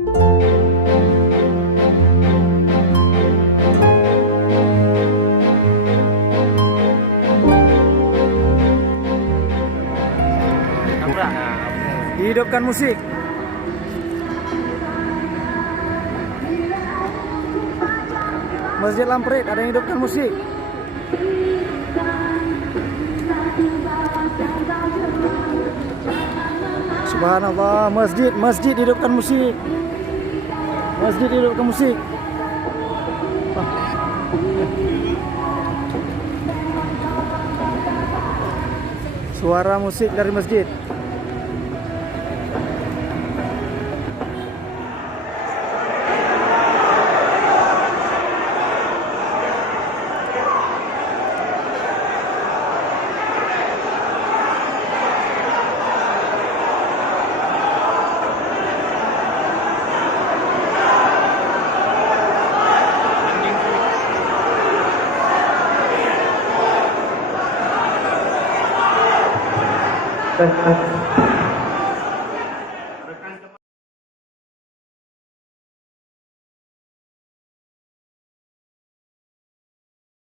Hidupkan musik. Masjid Lamprit ada yang hidupkan musik. Subhanallah, masjid hidupkan musik. Masjid hidupkan musik. Suara musik dari masjid. Thank you.